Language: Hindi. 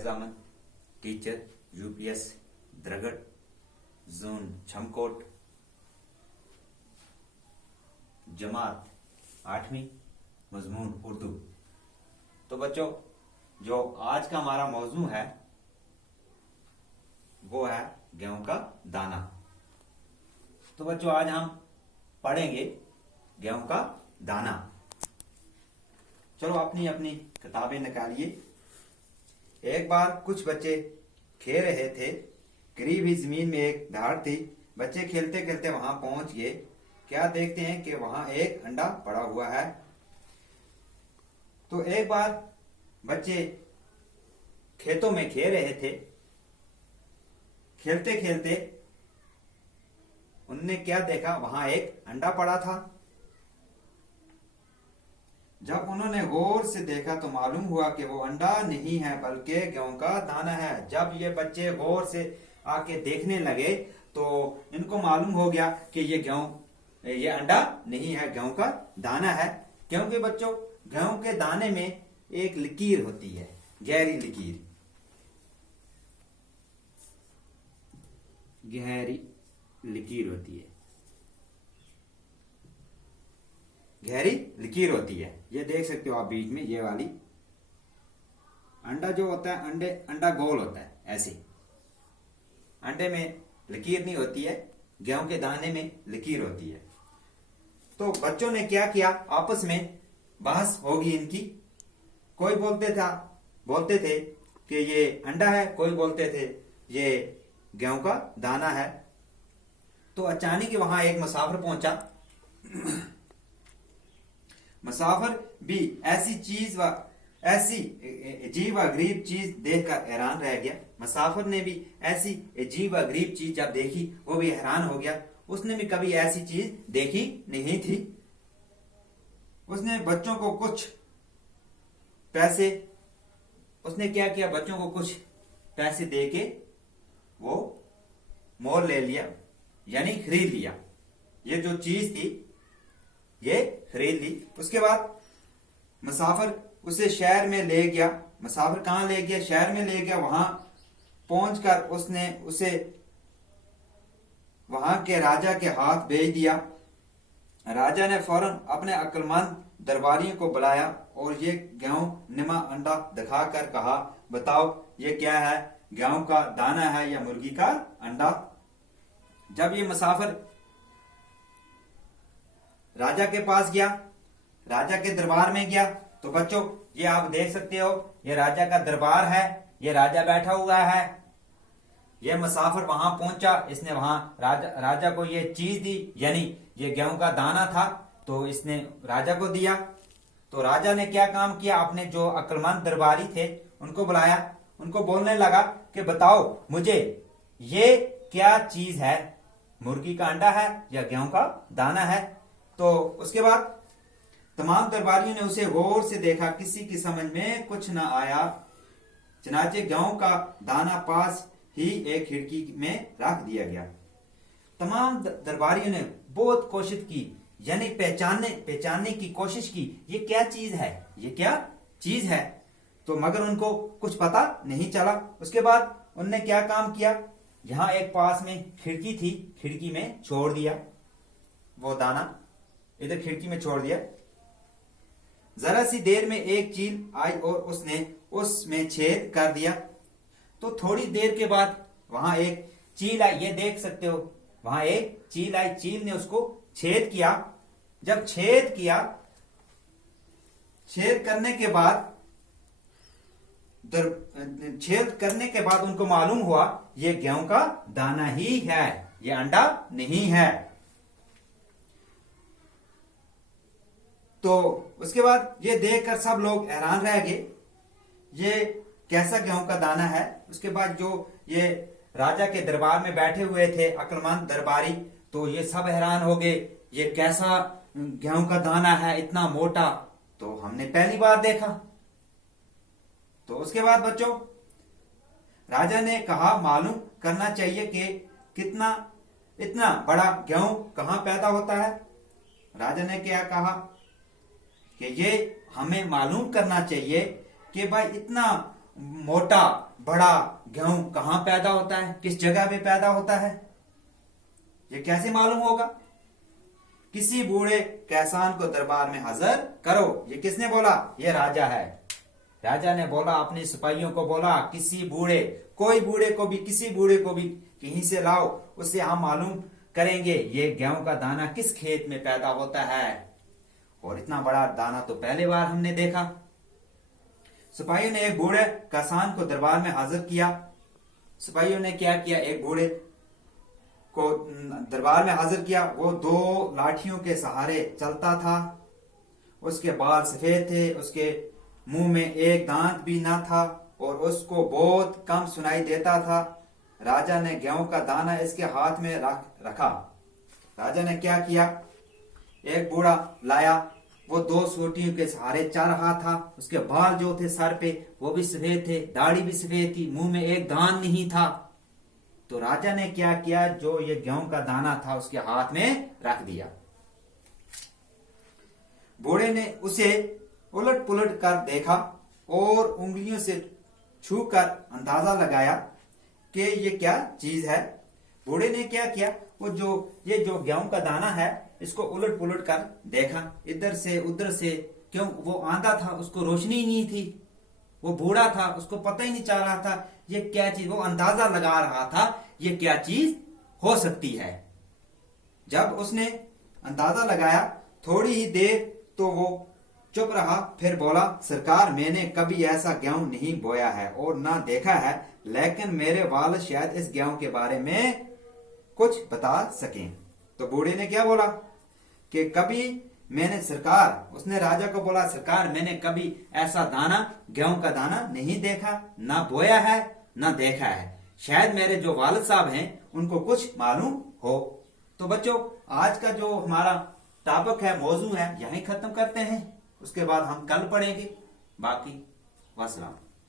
फैज अहमद, टीचर यूपीएस द्रगड़, जोन छमकोट, जमात 8वीं, मजमून उर्दू। तो बच्चों, जो आज का हमारा मौजू है वो है गेहूं का दाना। तो बच्चों, आज हम पढ़ेंगे गेहूं का दाना। चलो अपनी अपनी किताबें निकालिए। एक बार कुछ बच्चे खेल रहे थे। करीब ही जमीन में एक धार थी। बच्चे खेलते खेलते वहां पहुंच गए। क्या देखते हैं कि वहां एक अंडा पड़ा हुआ है। तो एक बार बच्चे खेतों में खेल रहे थे। खेलते खेलते उनने क्या देखा, वहां एक अंडा पड़ा था। जब उन्होंने गौर से देखा तो मालूम हुआ कि वो अंडा नहीं है बल्कि गेहूं का दाना है। जब ये बच्चे गौर से आके देखने लगे तो इनको मालूम हो गया कि ये अंडा नहीं है, गेहूं का दाना है। क्योंकि बच्चों, गेहूं के दाने में एक लकीर होती है, गहरी लकीर। गहरी लकीर होती है, गहरी लकीर होती है। ये देख सकते हो आप बीच में, ये वाली। अंडा जो होता है, अंडा गोल होता है ऐसे। अंडे में लकीर नहीं होती है, गेहूं के दाने में लकीर होती है। तो बच्चों ने क्या किया, आपस में बहस होगी इनकी। कोई बोलते थे कि ये अंडा है, कोई बोलते थे ये गेहूं का दाना है। तो अचानक वहां एक मुसाफिर पहुंचा। मुसाफिर भी ऐसी अजीब व गरीब चीज देखकर हैरान रह गया। मुसाफिर ने भी ऐसी अजीब व गरीब चीज जब देखी, वो भी हैरान हो गया। उसने भी कभी ऐसी चीज देखी नहीं थी। उसने बच्चों को कुछ पैसे, उसने क्या किया, बच्चों को कुछ पैसे देके वो मोल ले लिया, यानी खरीद लिया। ये जो चीज थी ये खरीद ली। उसके बाद मुसाफिर उसे शहर में ले गया। मुसाफिर कहां ले गया, शहर में ले गया। वहां पहुंचकर उसने उसे वहां के राजा के हाथ भेज दिया। राजा ने फौरन अपने अक्लमंद दरबारियों को बुलाया और ये गेहूं निमा अंडा दिखाकर कहा, बताओ ये क्या है, गेहूं का दाना है या मुर्गी का अंडा। जब ये मुसाफिर राजा के पास गया, राजा के दरबार में गया, तो बच्चों ये आप देख सकते हो, ये राजा का दरबार है। ये राजा बैठा हुआ है। ये मुसाफिर वहां पहुंचा, इसने वहां राजा को ये चीज दी, यानी ये गेहूं का दाना था। तो इसने राजा को दिया। तो राजा ने क्या काम किया, अपने जो अक्लमंद दरबारी थे उनको बुलाया। उनको बोलने लगा कि बताओ मुझे ये क्या चीज है, मुर्गी का अंडा है या गेहूं का दाना है। तो उसके बाद तमाम दरबारियों ने उसे गौर से देखा। किसी की समझ में कुछ न आया। चनाचे गेहूं का दाना पास ही एक खिड़की में रख दिया गया। तमाम दरबारियों ने बहुत कोशिश की, यानी पहचानने की कोशिश की, ये क्या चीज है, ये क्या चीज है। तो मगर उनको कुछ पता नहीं चला। उसके बाद उनने क्या काम किया, यहां एक पास में खिड़की थी, खिड़की में छोड़ दिया वो दाना, इधर खिड़की में छोड़ दिया। जरा सी देर में एक चील आई और उसने उसमें छेद कर दिया। तो थोड़ी देर के बाद वहां एक चील आई, ये देख सकते हो, वहां एक चील आई। चील ने उसको छेद किया। जब छेद किया, छेद करने के बाद उनको मालूम हुआ ये गेहूं का दाना ही है, ये अंडा नहीं है। तो उसके बाद ये देखकर सब लोग हैरान रह गए, ये कैसा गेहूं का दाना है। उसके बाद जो ये राजा के दरबार में बैठे हुए थे अक्लमंद दरबारी, तो ये सब हैरान हो गए, ये कैसा गेहूं का दाना है, इतना मोटा, तो हमने पहली बार देखा। तो उसके बाद बच्चों, राजा ने कहा मालूम करना चाहिए कि इतना बड़ा गेहूं कहां पैदा होता है। राजा ने क्या कहा कि ये हमें मालूम करना चाहिए कि भाई इतना मोटा बड़ा गेहूं कहां पैदा होता है, किस जगह पे पैदा होता है, ये कैसे मालूम होगा? किसी बूढ़े किसान को दरबार में हाजिर करो। ये किसने बोला? ये राजा है। राजा ने बोला, अपने सिपाहियों को बोला, किसी बूढ़े, कोई बूढ़े को भी, किसी बूढ़े को भी कहीं से लाओ, उससे हम मालूम करेंगे ये गेहूं का दाना किस खेत में पैदा होता है। और इतना बड़ा दाना तो पहली बार हमने देखा। सिपाहियों ने एक बूढ़े किसान को दरबार में हाजिर किया। सिपाहियों ने क्या किया? एक बूढ़े को दरबार में हाजिर किया। वो 2 लाठियों के सहारे चलता था। उसके बाल सफेद थे, उसके मुंह में एक दांत भी ना था और उसको बहुत कम सुनाई देता था। राजा ने गेहूं का दाना इसके हाथ में रखा। राजा ने क्या किया? एक बूढ़ा लाया, वो 2 सोटियों के सहारे चल रहा था। उसके बाल जो थे सर पे वो भी सफेद थे, दाढ़ी भी सफेद थी, मुंह में एक दांत नहीं था। तो राजा ने क्या किया? जो ये गेहूं का दाना था उसके हाथ में रख दिया। बूढ़े ने उसे उलट पुलट कर देखा और उंगलियों से छूकर अंदाजा लगाया कि ये क्या चीज है। बूढ़े ने क्या किया? ये जो गेहूं का दाना है इसको उलट पुलट कर देखा, इधर से उधर से। क्यों? वो आंधा था, उसको रोशनी ही नहीं थी। वो बूढ़ा था, उसको पता ही नहीं चल रहा था ये क्या चीज। वो अंदाजा लगा रहा था ये क्या चीज हो सकती है। जब उसने अंदाजा लगाया थोड़ी ही देर तो वो चुप रहा, फिर बोला, सरकार, मैंने कभी ऐसा गेहूं नहीं बोया है और ना देखा है, लेकिन मेरे वालिद शायद इस गेहूं के बारे में कुछ बता सकें। तो बूढ़े ने क्या बोला कि कभी मैंने, सरकार, उसने राजा को बोला, सरकार, मैंने कभी ऐसा दाना, गेहूं का दाना नहीं देखा, ना बोया है ना देखा है। शायद मेरे जो वालिद साहब हैं उनको कुछ मालूम हो। तो बच्चों, आज का जो हमारा टॉपिक है, मौजू है, यहीं खत्म करते हैं। उसके बाद हम कल पढ़ेंगे बाकी। वस्सलाम।